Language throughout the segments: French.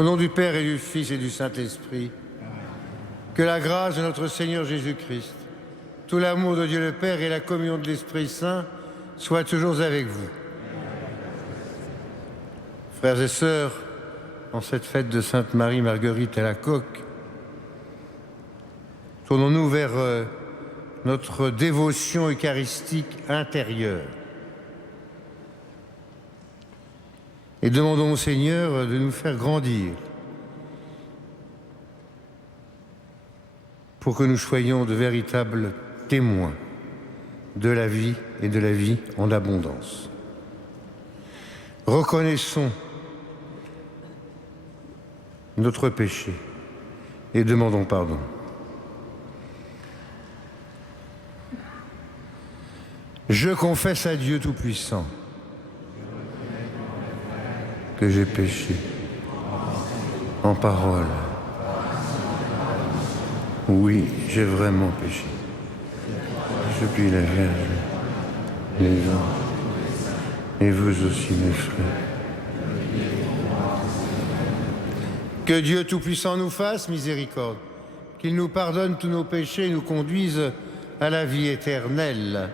Au nom du Père et du Fils et du Saint-Esprit, que la grâce de notre Seigneur Jésus-Christ, tout l'amour de Dieu le Père et la communion de l'Esprit Saint soient toujours avec vous. Frères et sœurs, en cette fête de Sainte Marie Marguerite à la Coque, tournons-nous vers notre dévotion eucharistique intérieure et demandons au Seigneur de nous faire grandir pour que nous soyons de véritables témoins de la vie et de la vie en abondance. Reconnaissons notre péché et demandons pardon. Je confesse à Dieu Tout-Puissant que j'ai péché en parole. Oui, j'ai vraiment péché. Je prie la Vierge, les anges, et vous aussi, mes frères. Que Dieu Tout-Puissant nous fasse miséricorde, qu'il nous pardonne tous nos péchés et nous conduise à la vie éternelle.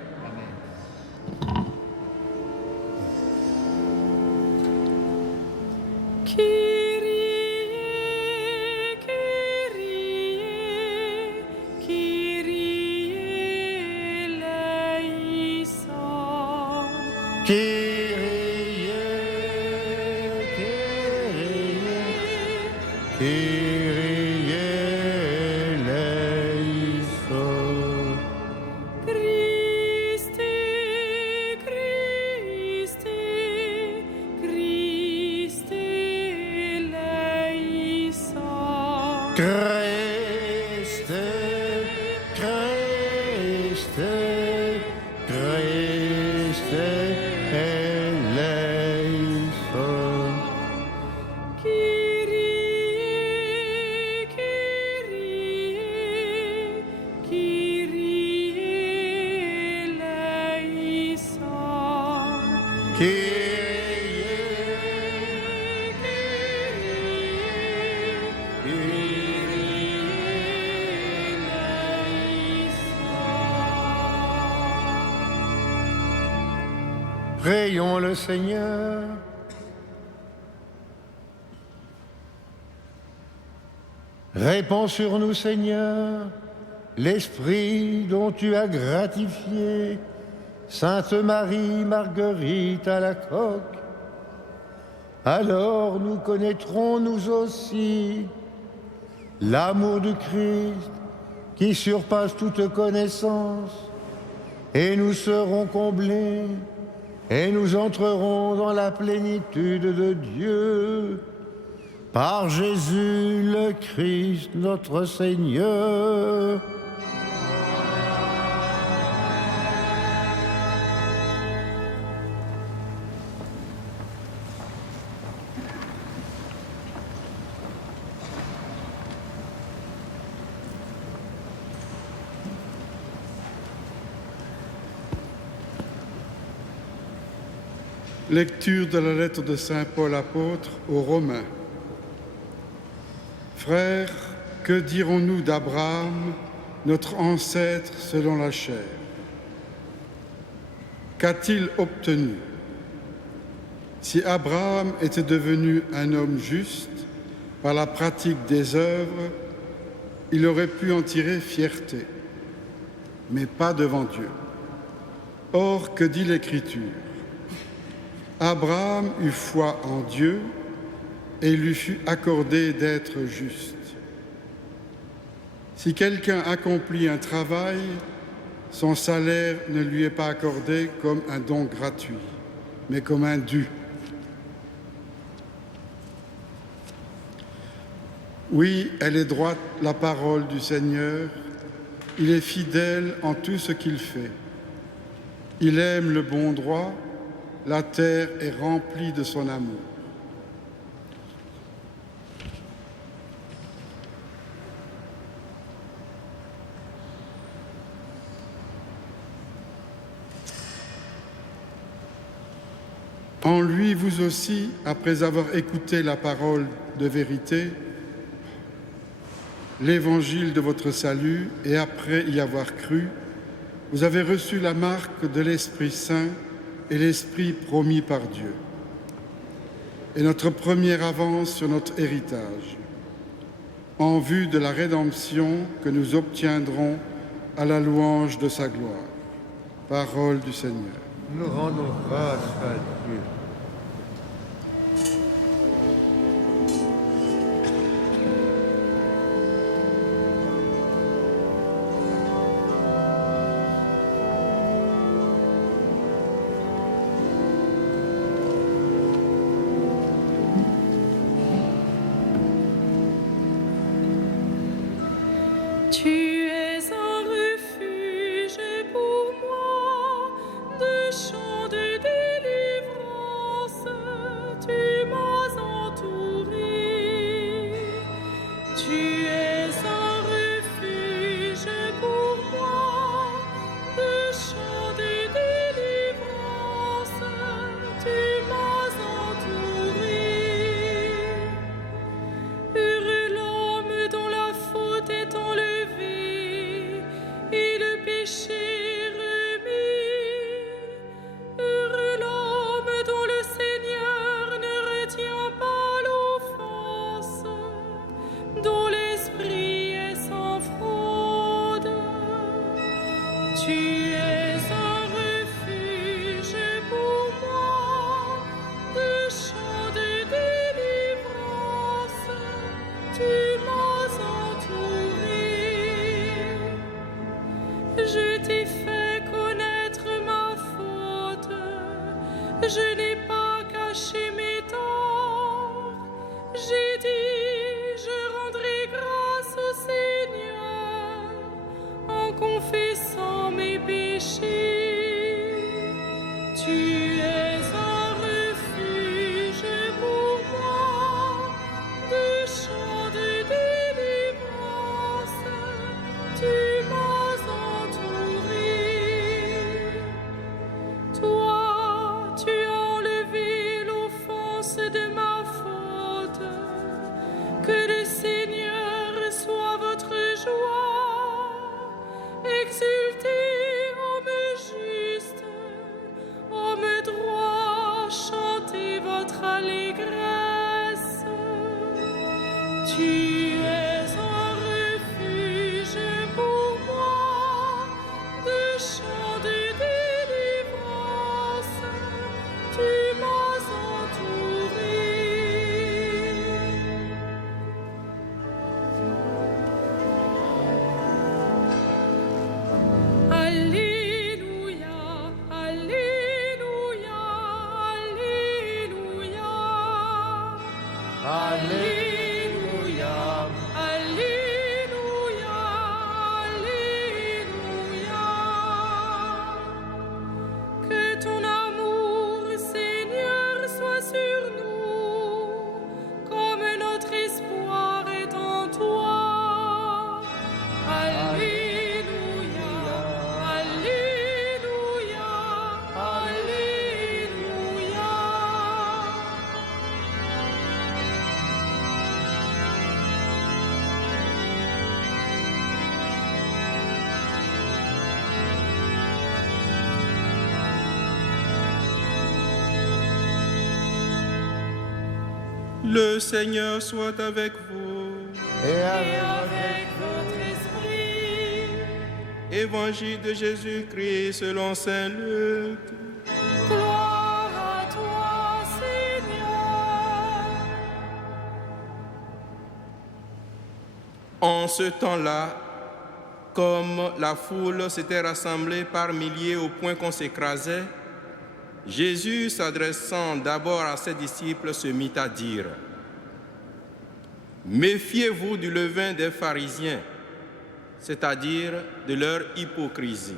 Prions le Seigneur. Répands sur nous, Seigneur, l'esprit dont tu as gratifié Sainte Marie Marguerite à la Coque. Alors nous connaîtrons nous aussi l'amour du Christ qui surpasse toute connaissance, et nous serons comblés et nous entrerons dans la plénitude de Dieu par Jésus le Christ notre Seigneur. Lecture de la lettre de Saint Paul apôtre aux Romains. Frères, que dirons-nous d'Abraham, notre ancêtre selon la chair? Qu'a-t-il obtenu? Si Abraham était devenu un homme juste par la pratique des œuvres, il aurait pu en tirer fierté, mais pas devant Dieu. Or, que dit l'Écriture? Abraham eut foi en Dieu et il lui fut accordé d'être juste. Si quelqu'un accomplit un travail, son salaire ne lui est pas accordé comme un don gratuit, mais comme un dû. Oui, elle est droite, la parole du Seigneur. Il est fidèle en tout ce qu'il fait. Il aime le bon droit. La terre est remplie de son amour. En lui, vous aussi, après avoir écouté la parole de vérité, l'évangile de votre salut, et après y avoir cru, vous avez reçu la marque de l'Esprit Saint et l'Esprit promis par Dieu. Et notre première avance sur notre héritage, en vue de la rédemption que nous obtiendrons à la louange de sa gloire. Parole du Seigneur. Nous rendons grâce à Dieu. Tu es un refuge pour moi, de champs de délivrance, tu m'as entouré. Tu es un refuge pour moi, de champs de délivrance, tu m'as entouré. Heureux l'homme dont la faute est enlevée et le péché remis. Heureux l'homme dont le Seigneur ne retient pas l'offense, dont l'esprit est sans fraude. Tu es un refuge pour moi, de champs de délivrance, tu m'as entouré. Je t'ai fait connaître ma faute, je n'ai pas caché mes torts. J'ai dit, je rendrai grâce au Seigneur en confessant mes péchés. Tu es un refuge pour moi, de champs de délivrance, tu m'as entouré. Toi, tu as enlevé l'offense de ma faute. Que le Seigneur soit votre joie. Exultez, homme juste, homme droit, chantez votre allégresse. Tu es un refuge pour moi, de champs de délivrance, tu m'as entouré. Alléluia, alléluia, alléluia. Alléluia, alléluia, alléluia. Que ton amour, Seigneur, soit sur nous, comme notre espoir est en toi. Alléluia, alléluia, alléluia. Le Seigneur soit avec vous. Et Et avec avec votre esprit, Évangile de Jésus-Christ selon saint Luc. gloire à toi, Seigneur. En ce temps-là, comme la foule s'était rassemblée par milliers au point qu'on s'écrasait, Jésus, s'adressant d'abord à ses disciples, se mit à dire : Méfiez-vous du levain des pharisiens, c'est-à-dire de leur hypocrisie.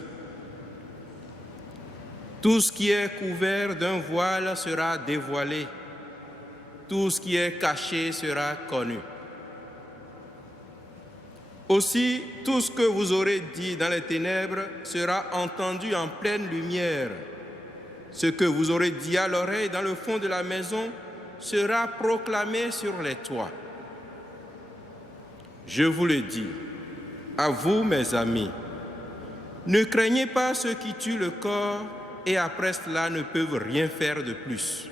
Tout ce qui est couvert d'un voile sera dévoilé, tout ce qui est caché sera connu. Aussi, tout ce que vous aurez dit dans les ténèbres sera entendu en pleine lumière. Ce que vous aurez dit à l'oreille dans le fond de la maison sera proclamé sur les toits. Je vous le dis, à vous mes amis, ne craignez pas ceux qui tuent le corps et après cela ne peuvent rien faire de plus.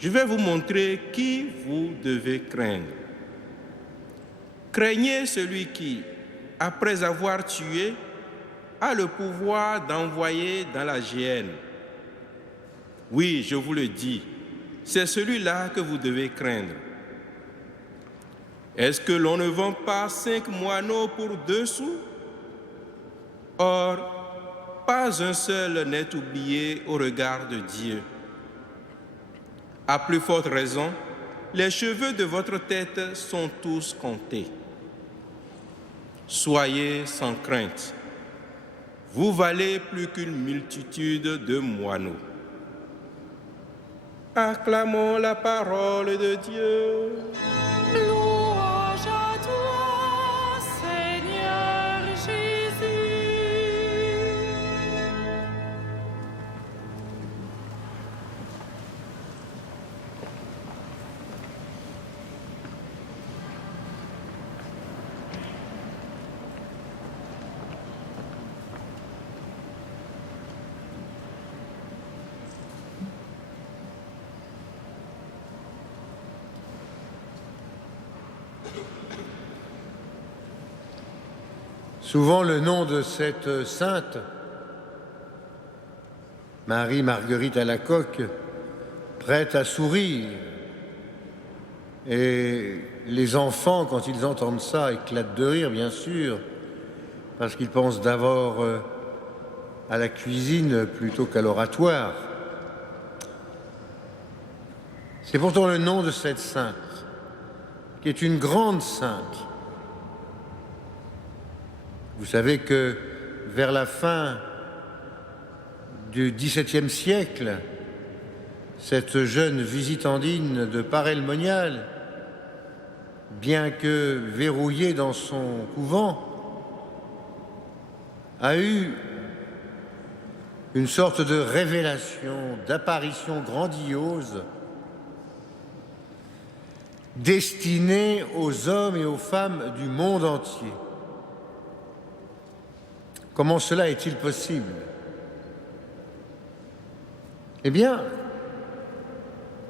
Je vais vous montrer qui vous devez craindre. Craignez celui qui, après avoir tué, a le pouvoir d'envoyer dans la géhenne. Oui, je vous le dis, c'est celui-là que vous devez craindre. Est-ce que l'on ne vend pas 5 moineaux pour 2 sous? Or, pas un seul n'est oublié au regard de Dieu. À plus forte raison, les cheveux de votre tête sont tous comptés. Soyez sans crainte. Vous valez plus qu'une multitude de moineaux. Acclamons la parole de Dieu. Louange à toi, Seigneur Jésus. Souvent, le nom de cette sainte, Marie-Marguerite Alacoque, prête à sourire. Et les enfants, quand ils entendent ça, éclatent de rire, bien sûr, parce qu'ils pensent d'abord à la cuisine plutôt qu'à l'oratoire. C'est pourtant le nom de cette sainte, qui est une grande sainte. Vous savez que vers la fin du XVIIe siècle, cette jeune visitandine de Paray-le-Monial, bien que verrouillée dans son couvent, a eu une sorte de révélation, d'apparition grandiose destinée aux hommes et aux femmes du monde entier. Comment cela est-il possible? Eh bien,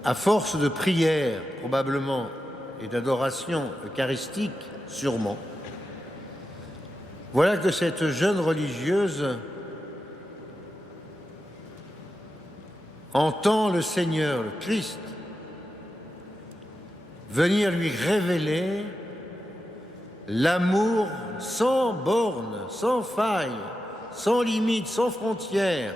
à force de prières, probablement, et d'adoration eucharistique, sûrement, voilà que cette jeune religieuse entend le Seigneur, le Christ, venir lui révéler l'amour sans bornes, sans faille, sans limite, sans frontières.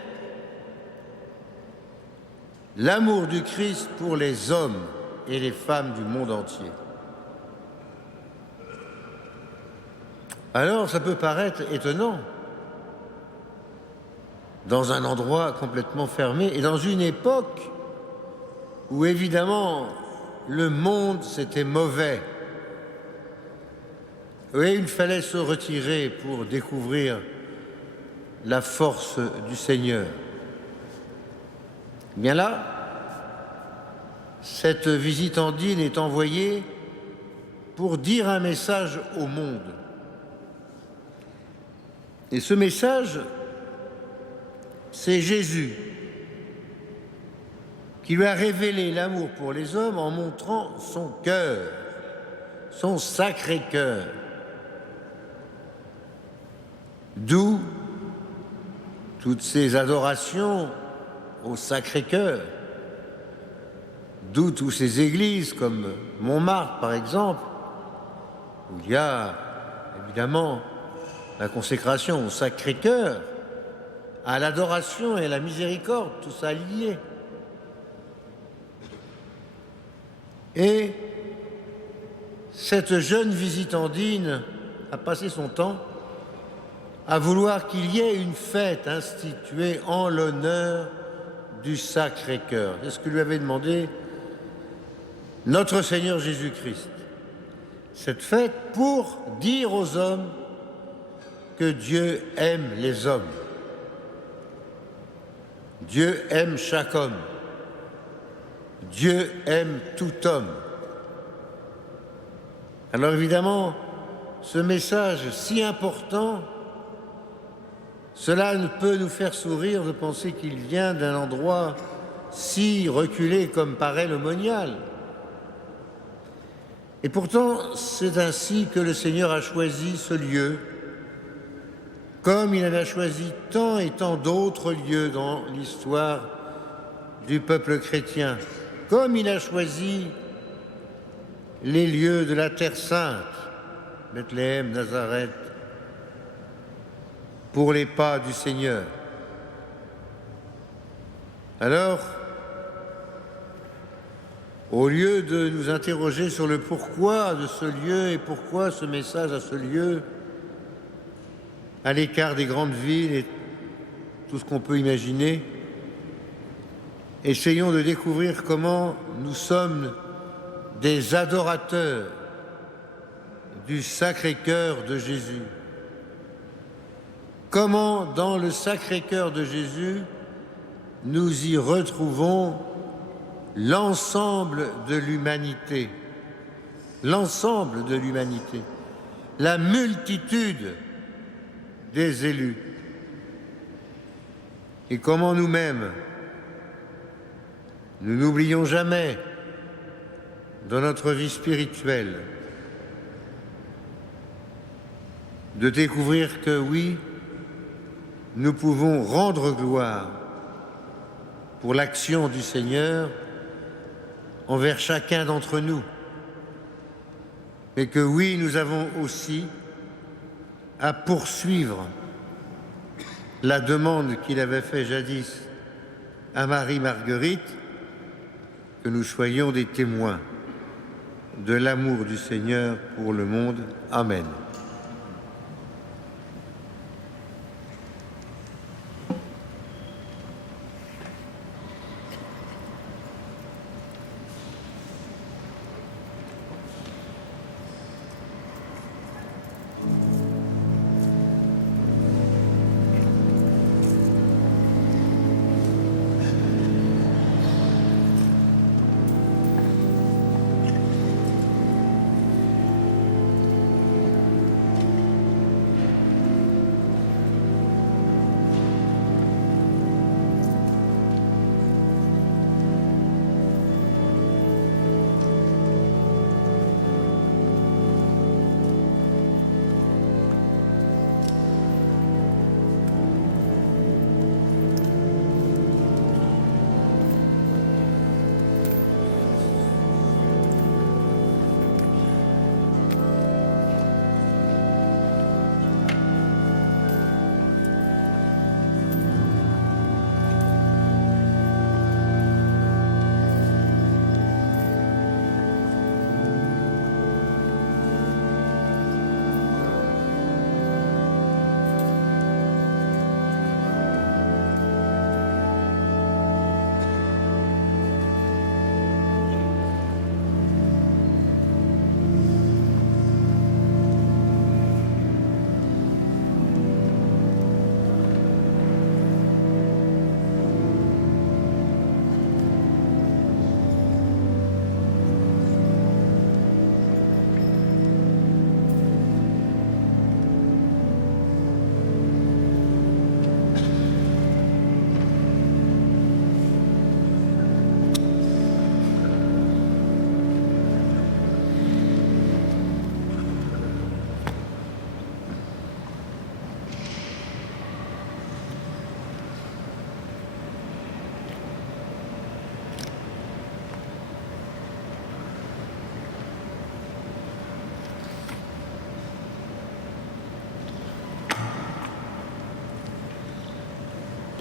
L'amour du Christ pour les hommes et les femmes du monde entier. Alors, ça peut paraître étonnant, dans un endroit complètement fermé et dans une époque où, évidemment, le monde, c'était mauvais. Et il fallait se retirer pour découvrir la force du Seigneur. Bien là, cette visitandine est envoyée pour dire un message au monde. Et ce message, c'est Jésus qui lui a révélé l'amour pour les hommes en montrant son cœur, son sacré cœur. D'où toutes ces adorations au Sacré-Cœur, d'où toutes ces églises comme Montmartre par exemple, où il y a évidemment la consécration au Sacré-Cœur, à l'adoration et à la miséricorde, tout ça lié. Et cette jeune visitandine a passé son temps à vouloir qu'il y ait une fête instituée en l'honneur du Sacré-Cœur. C'est ce que lui avait demandé notre Seigneur Jésus-Christ. Cette fête pour dire aux hommes que Dieu aime les hommes. Dieu aime chaque homme. Dieu aime tout homme. Alors évidemment, ce message si important, cela ne peut nous faire sourire de penser qu'il vient d'un endroit si reculé comme paraît le Monial. Et pourtant, c'est ainsi que le Seigneur a choisi ce lieu, comme il en a choisi tant et tant d'autres lieux dans l'histoire du peuple chrétien, comme il a choisi les lieux de la Terre Sainte, Bethléem, Nazareth, pour les pas du Seigneur. Alors, au lieu de nous interroger sur le pourquoi de ce lieu et pourquoi ce message à ce lieu, à l'écart des grandes villes et tout ce qu'on peut imaginer, essayons de découvrir comment nous sommes des adorateurs du Sacré-Cœur de Jésus. Comment, dans le Sacré-Cœur de Jésus, nous y retrouvons l'ensemble de l'humanité, la multitude des élus. Et comment nous-mêmes, nous n'oublions jamais dans notre vie spirituelle de découvrir que oui, nous pouvons rendre gloire pour l'action du Seigneur envers chacun d'entre nous. Mais que oui, nous avons aussi à poursuivre la demande qu'il avait faite jadis à Marie-Marguerite, que nous soyons des témoins de l'amour du Seigneur pour le monde. Amen.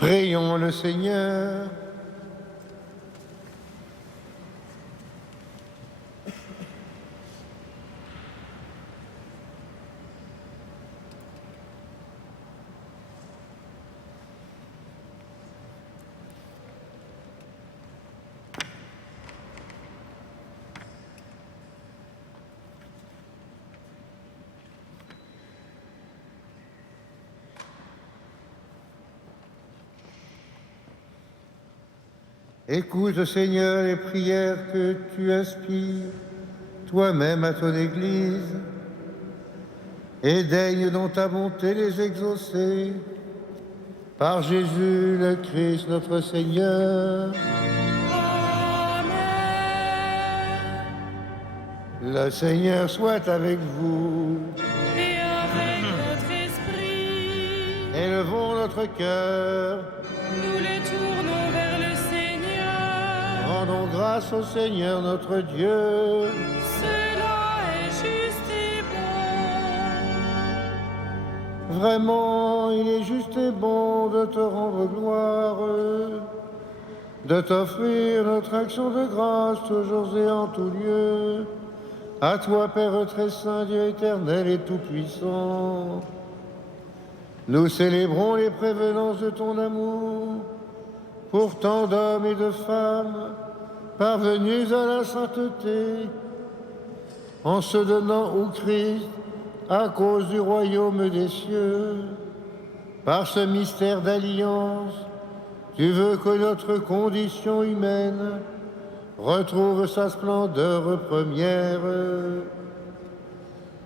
Prions le Seigneur. Écoute, Seigneur, les prières que tu inspires toi-même à ton Église, et daigne dans ta bonté les exaucer. Par Jésus le Christ, notre Seigneur. Amen. Le Seigneur soit avec vous. Et avec notre esprit, Élevons notre cœur. nous les tournons vers le Seigneur. Rendons grâce au Seigneur notre Dieu. Cela est juste et bon. Vraiment, il est juste et bon de te rendre gloire, de t'offrir notre action de grâce toujours et en tout lieu. À toi, Père très saint, Dieu éternel et tout-puissant, nous célébrons les prévenances de ton amour pour tant d'hommes et de femmes parvenus à la sainteté, en se donnant au Christ à cause du royaume des cieux. Par ce mystère d'alliance, tu veux que notre condition humaine retrouve sa splendeur première.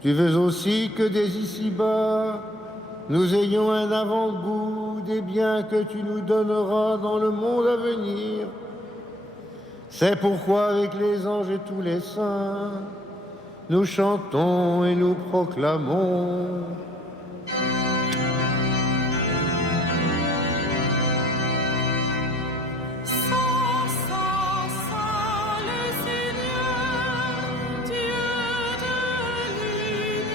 Tu veux aussi que dès ici-bas, nous ayons un avant-goût des biens que tu nous donneras dans le monde à venir. C'est pourquoi, avec les anges et tous les saints, nous chantons et nous proclamons. Saint, Saint, Saint, le Seigneur, Dieu de l'univers.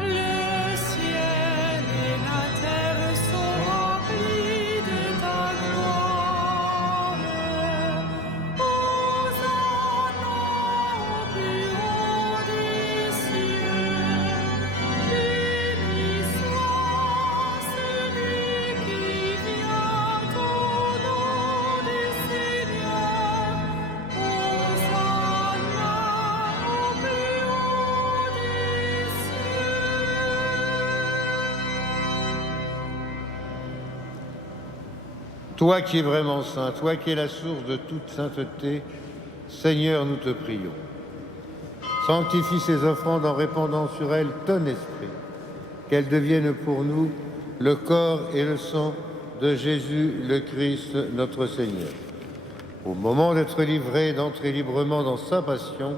Le ciel et la terre sont remplis de ta gloire. Hosanna au plus haut des cieux. Béni soit celui qui vient au nom du Seigneur. Hosanna au plus haut des cieux. Toi qui es vraiment saint, toi qui es la source de toute sainteté, Seigneur, nous te prions. Sanctifie ces offrandes en répandant sur elles ton esprit, qu'elles deviennent pour nous le corps et le sang de Jésus le Christ, notre Seigneur. Au moment d'être livré et d'entrer librement dans sa passion,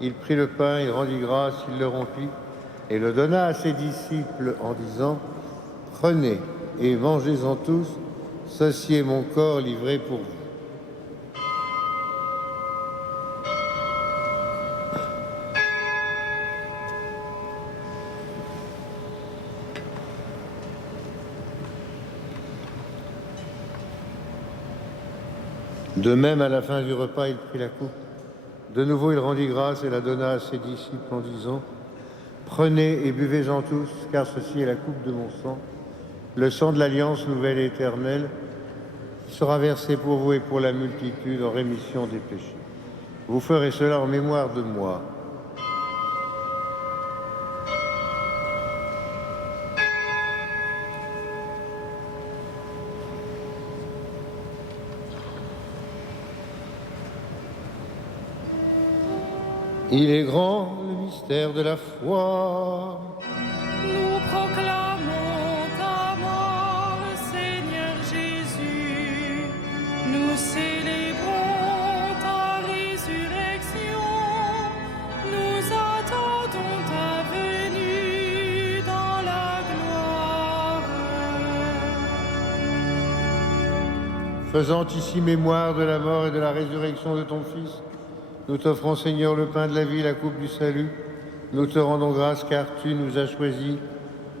il prit le pain, il rendit grâce, il le rompit et le donna à ses disciples en disant : Prenez et mangez-en tous, ceci est mon corps livré pour vous. De même, à la fin du repas, il prit la coupe. De nouveau, il rendit grâce et la donna à ses disciples en disant : Prenez et buvez-en tous, car ceci est la coupe de mon sang, le sang de l'alliance nouvelle et éternelle, qui sera versé pour vous et pour la multitude en rémission des péchés. Vous ferez cela en mémoire de moi. Il est grand le mystère de la foi. Nous proclamons ta mort, Seigneur Jésus. Nous célébrons ta résurrection. Nous attendons ta venue dans la gloire. Faisant ici mémoire de la mort et de la résurrection de ton Fils, nous t'offrons, Seigneur, le pain de la vie, la coupe du salut. Nous te rendons grâce car tu nous as choisis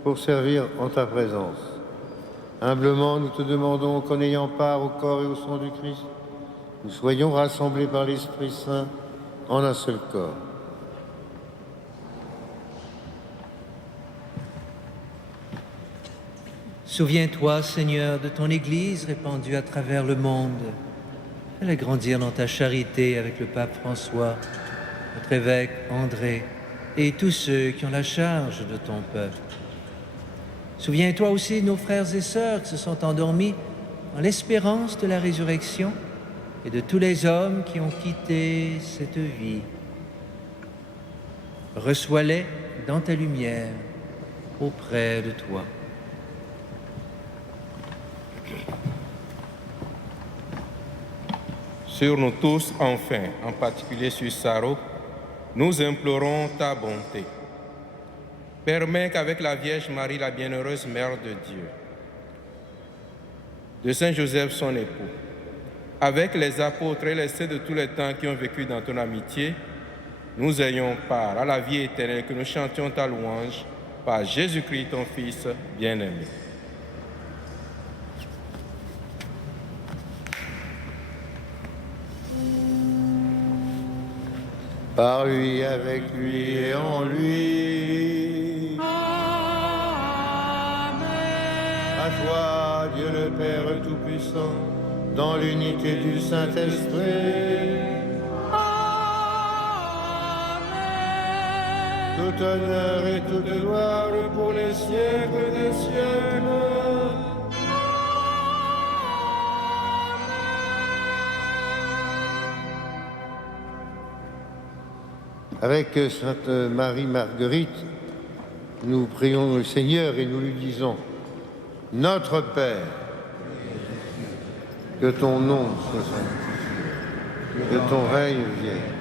pour servir en ta présence. Humblement, nous te demandons qu'en ayant part au corps et au sang du Christ, nous soyons rassemblés par l'Esprit Saint en un seul corps. Souviens-toi, Seigneur, de ton Église répandue à travers le monde. Fais-la grandir dans ta charité avec le pape François, notre évêque André et tous ceux qui ont la charge de ton peuple. Souviens-toi aussi de nos frères et sœurs qui se sont endormis dans l'espérance de la résurrection et de tous les hommes qui ont quitté cette vie. Reçois-les dans ta lumière auprès de toi. Sur nous tous, enfin, en particulier sur Sarah, nous implorons ta bonté. Permets qu'avec la Vierge Marie, la bienheureuse Mère de Dieu, de Saint Joseph, son époux, avec les apôtres et les saints de tous les temps qui ont vécu dans ton amitié, nous ayons part à la vie éternelle, que nous chantions ta louange par Jésus-Christ, ton Fils bien-aimé. Par lui, avec lui et en lui. Amen. À toi, Dieu le Père Tout-Puissant, dans l'unité du Saint-Esprit, Amen. tout honneur et toute gloire pour les siècles des siècles. Avec Sainte Marie-Marguerite, nous prions le Seigneur et nous lui disons: Notre Père, que ton nom soit sanctifié, que ton règne vienne,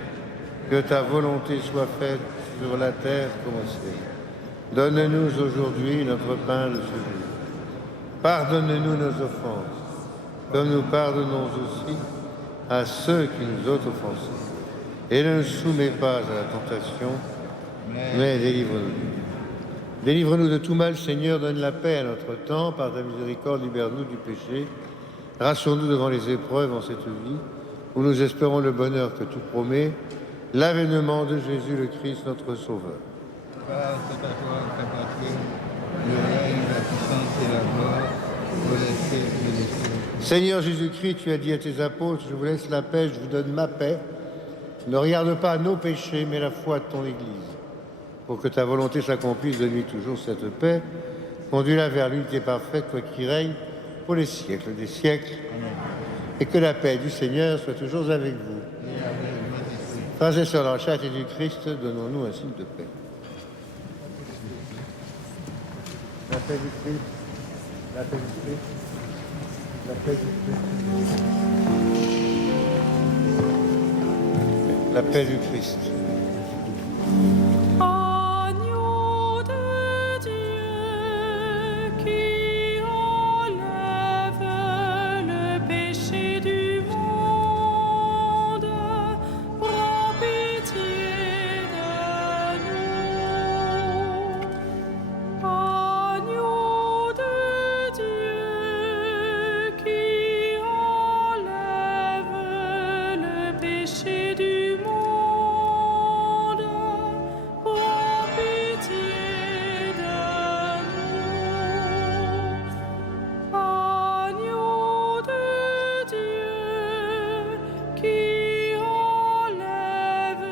que ta volonté soit faite sur la terre comme au ciel. Donne-nous aujourd'hui notre pain de ce jour. Pardonne-nous nos offenses, comme nous pardonnons aussi à ceux qui nous ont offensés. Et ne nous soumets pas à la tentation, mais délivre-nous. Délivre-nous de tout mal, Seigneur, donne la paix à notre temps, par ta miséricorde, libère-nous du péché. Rassure-nous devant les épreuves en cette vie, où nous espérons le bonheur que tu promets, l'avènement de Jésus le Christ, notre Sauveur. Car c'est à toi qu'appartient le règne, la puissance et la gloire pour les siècles des siècles. Seigneur Jésus-Christ, tu as dit à tes apôtres: je vous laisse la paix, je vous donne ma paix. Ne regarde pas nos péchés, mais la foi de ton Église. Pour que ta volonté s'accomplisse, donne-lui toujours cette paix. Conduis-la vers l'unité parfaite, toi qui règnes pour les siècles des siècles. Amen. Et que la paix du Seigneur soit toujours avec vous. Et avec votre esprit. Frères et sœurs, dans la charité du Christ, donnons-nous un signe de paix. La paix du Christ, la paix du Christ, la paix du Christ. La paix du Christ. Agneau de Dieu qui enlève le péché du monde, prends pitié de nous. Agneau de Dieu qui enlève le péché du monde, prends pitié de nous. Agneau de Dieu qui enlève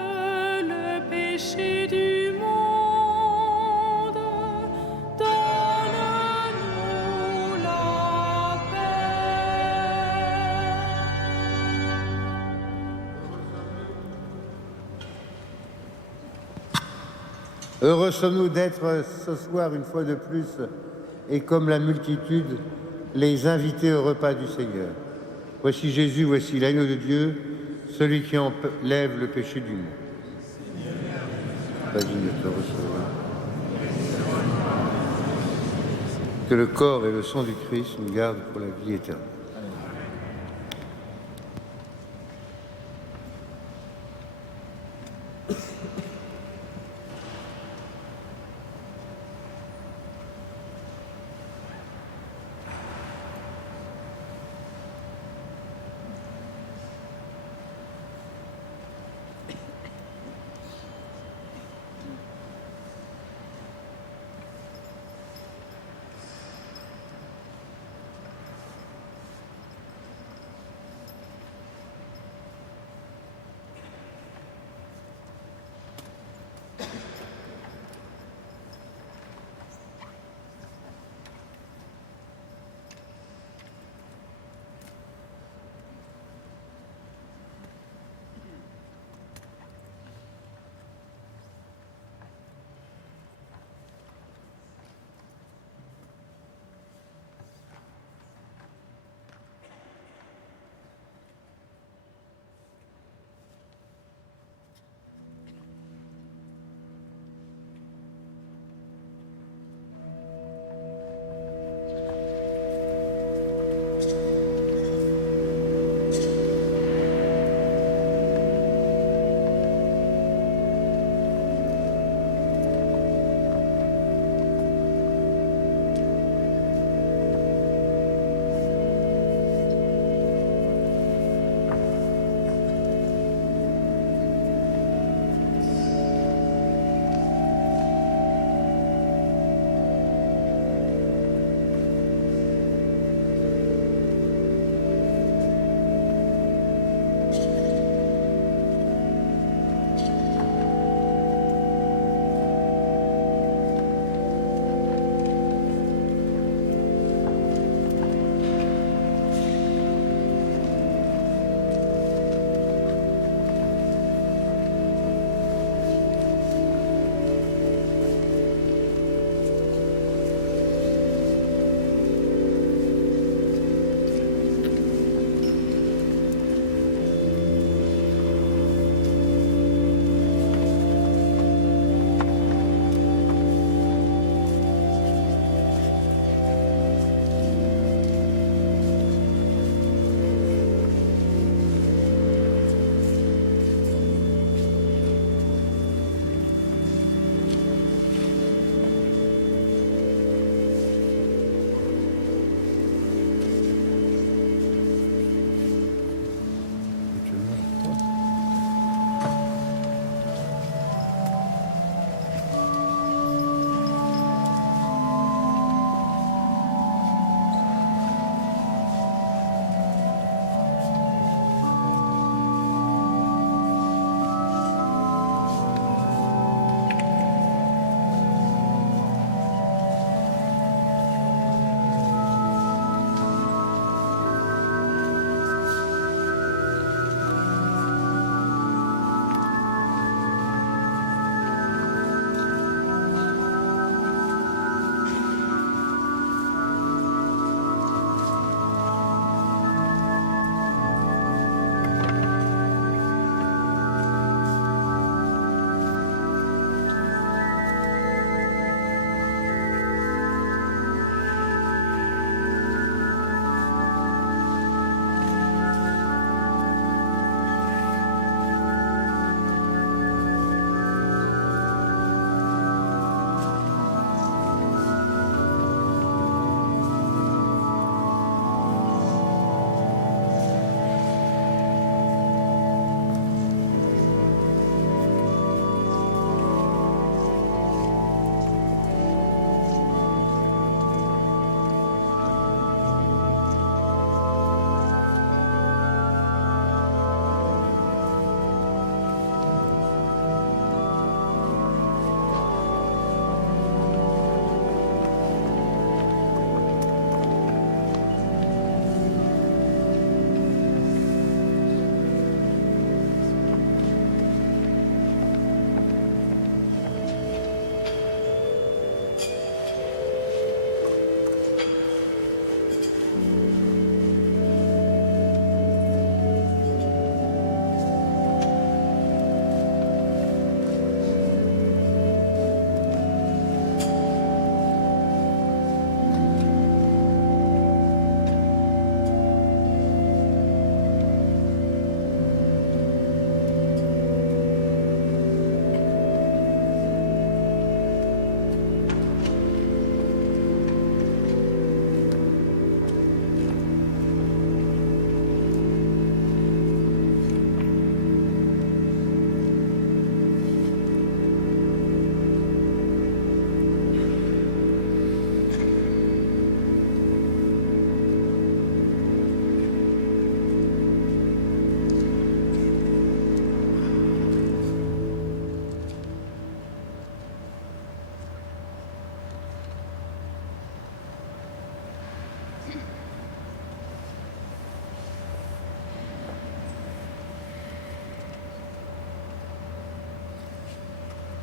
le péché du monde, donne-nous la paix. Heureux sommes-nous d'être ce soir, une fois de plus, et comme la multitude, les invités au repas du Seigneur. Voici Jésus, voici l'agneau de Dieu, celui qui enlève le péché du monde. Pas digne de te recevoir. Que le corps et le sang du Christ nous gardent pour la vie éternelle.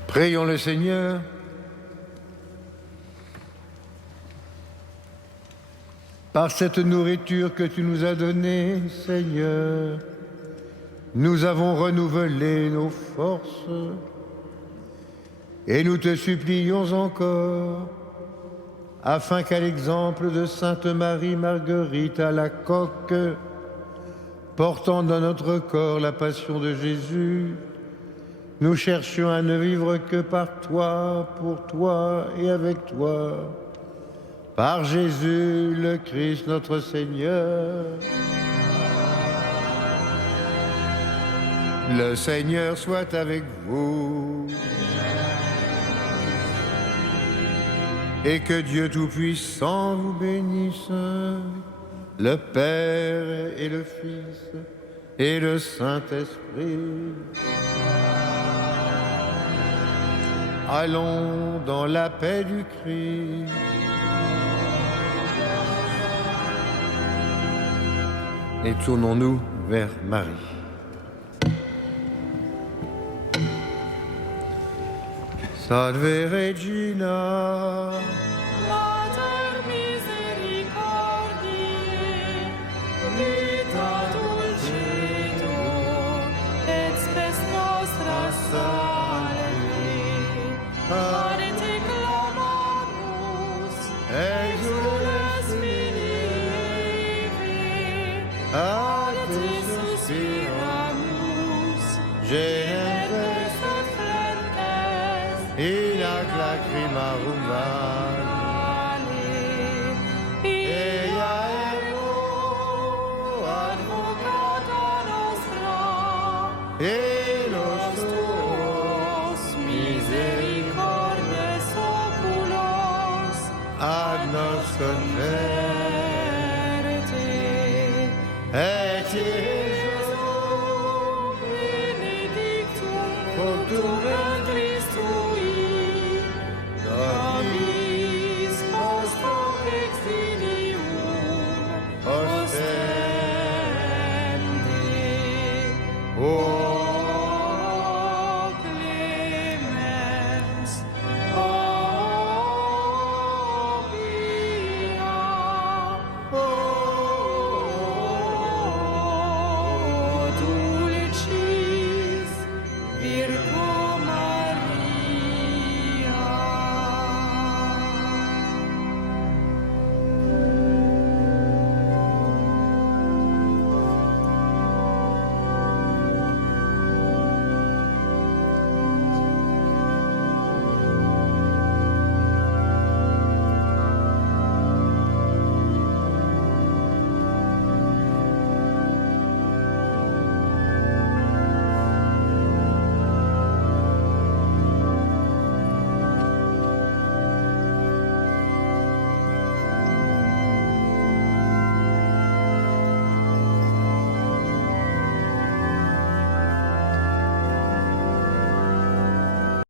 Prions le Seigneur. Par cette nourriture que tu nous as donnée, Seigneur, nous avons renouvelé nos forces et nous te supplions encore, afin qu'à l'exemple de Sainte Marie-Marguerite Alacoque, portant dans notre corps la passion de Jésus, nous cherchions à ne vivre que par toi, pour toi et avec toi. Par Jésus le Christ notre Seigneur. Le Seigneur soit avec vous. Et que Dieu Tout-Puissant vous bénisse, le Père et le Fils et le Saint-Esprit. Allons dans la paix du Christ. Et tournons-nous vers Marie. Salve Regina. Mater misericordiae, vita dulcetur, et spes nostra salve. Mare te clamamus, exules milivi, ad te suspiramus, Genentes et flentes, in ac lacrimarum vale. Eia ego, advocata nostra, Et nostros misericordes oculos, ad nos converte. et Iesu, benedictum fructum ventris tui, nobis post hoc exilium ostende. O Clemens, o Pia, o dulcis, virgo